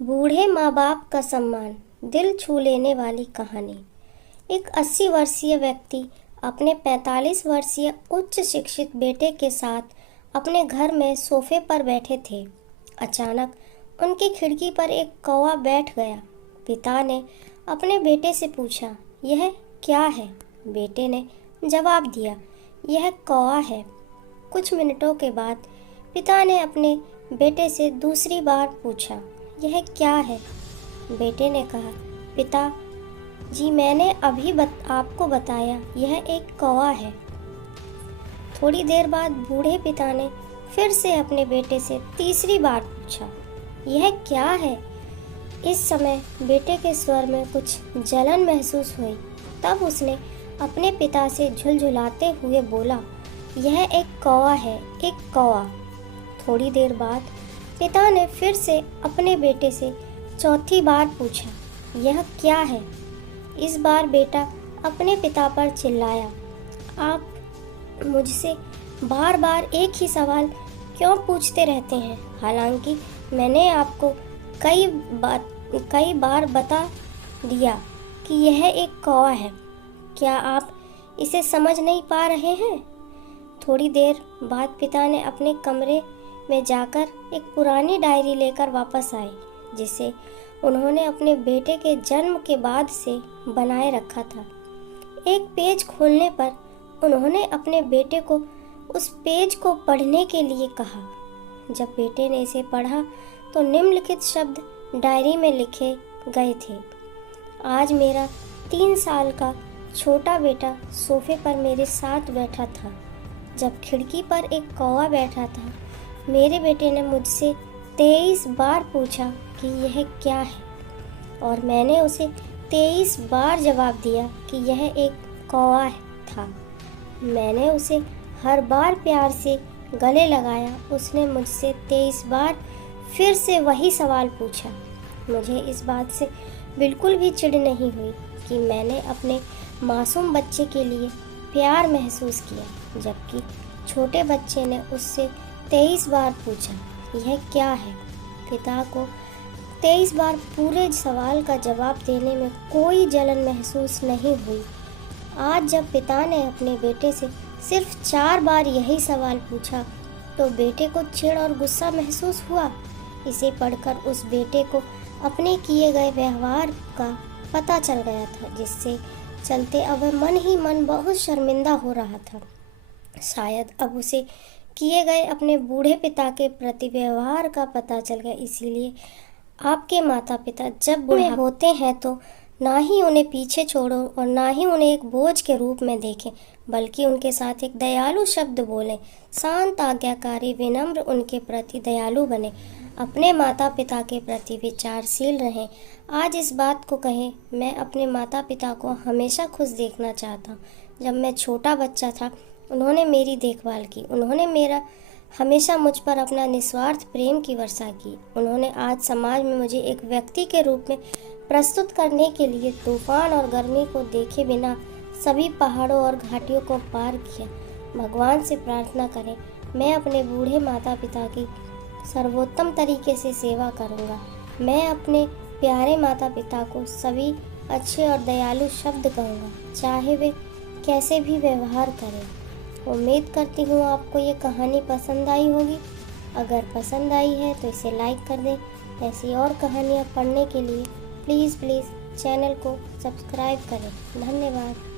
बूढ़े माँ बाप का सम्मान, दिल छू लेने वाली कहानी। एक 80 वर्षीय व्यक्ति अपने 45 वर्षीय उच्च शिक्षित बेटे के साथ अपने घर में सोफे पर बैठे थे। अचानक उनकी खिड़की पर एक कौवा बैठ गया। पिता ने अपने बेटे से पूछा, यह क्या है? बेटे ने जवाब दिया, यह कौवा है। कुछ मिनटों के बाद पिता ने अपने बेटे से दूसरी बार पूछा, यह क्या है? बेटे ने कहा, पिता जी, मैंने अभी आपको बताया, यह एक कौवा है। थोड़ी देर बाद बूढ़े पिता ने फिर से अपने बेटे से तीसरी बार पूछा, यह क्या है? इस समय बेटे के स्वर में कुछ जलन महसूस हुई। तब उसने अपने पिता से झुलझुलाते हुए बोला, यह एक कौवा है, एक कौवा। थोड़ी देर बाद पिता ने फिर से अपने बेटे से चौथी बार पूछा, यह क्या है? इस बार बेटा अपने पिता पर चिल्लाया, आप मुझसे बार बार एक ही सवाल क्यों पूछते रहते हैं? हालांकि मैंने आपको कई बार बता दिया कि यह एक कौवा है। क्या आप इसे समझ नहीं पा रहे हैं? थोड़ी देर बाद पिता ने अपने कमरे में जाकर एक पुरानी डायरी लेकर वापस आए, जिसे उन्होंने अपने बेटे के जन्म के बाद से बनाए रखा था। एक पेज खोलने पर उन्होंने अपने बेटे को उस पेज को पढ़ने के लिए कहा। जब बेटे ने इसे पढ़ा तो निम्नलिखित शब्द डायरी में लिखे गए थे, आज मेरा 3 साल का छोटा बेटा सोफे पर मेरे साथ बैठा था। जब खिड़की पर एक कौवा बैठा था, मेरे बेटे ने मुझसे 23 बार पूछा कि यह क्या है, और मैंने उसे 23 बार जवाब दिया कि यह एक कौवा था। मैंने उसे हर बार प्यार से गले लगाया। उसने मुझसे 23 बार फिर से वही सवाल पूछा। मुझे इस बात से बिल्कुल भी चिढ़ नहीं हुई कि मैंने अपने मासूम बच्चे के लिए प्यार महसूस किया, जबकि छोटे बच्चे ने उससे 23 बार पूछा, यह क्या है? पिता को 23 बार पूरे सवाल का जवाब देने में कोई जलन महसूस नहीं हुई। आज जब पिता ने अपने बेटे से सिर्फ 4 बार यही सवाल पूछा तो बेटे को चिढ़ और गुस्सा महसूस हुआ। इसे पढ़कर उस बेटे को अपने किए गए व्यवहार का पता चल गया था, जिससे चलते अब वह मन ही मन बहुत शर्मिंदा हो रहा था। शायद अब उसे किए गए अपने बूढ़े पिता के प्रति व्यवहार का पता चल गया। इसीलिए आपके माता पिता जब बूढ़े होते हैं तो ना ही उन्हें पीछे छोड़ो और ना ही उन्हें एक बोझ के रूप में देखें, बल्कि उनके साथ एक दयालु शब्द बोलें। शांत, आज्ञाकारी, विनम्र, उनके प्रति दयालु बने, अपने माता पिता के प्रति विचारशील रहें। आज इस बात को कहें, मैं अपने माता पिता को हमेशा खुश देखना चाहता हूँ। जब मैं छोटा बच्चा था, उन्होंने मेरी देखभाल की। उन्होंने हमेशा मुझ पर अपना निस्वार्थ प्रेम की वर्षा की। उन्होंने आज समाज में मुझे एक व्यक्ति के रूप में प्रस्तुत करने के लिए तूफान और गर्मी को देखे बिना सभी पहाड़ों और घाटियों को पार किया। भगवान से प्रार्थना करें, मैं अपने बूढ़े माता पिता की सर्वोत्तम तरीके से सेवा करूंगा। मैं अपने प्यारे माता पिता को सभी अच्छे और दयालु शब्द कहूँगा, चाहे वे कैसे भी व्यवहार करें। उम्मीद करती हूँ आपको ये कहानी पसंद आई होगी। अगर पसंद आई है तो इसे लाइक कर दें। ऐसी और कहानियाँ पढ़ने के लिए प्लीज़ चैनल को सब्सक्राइब करें। धन्यवाद।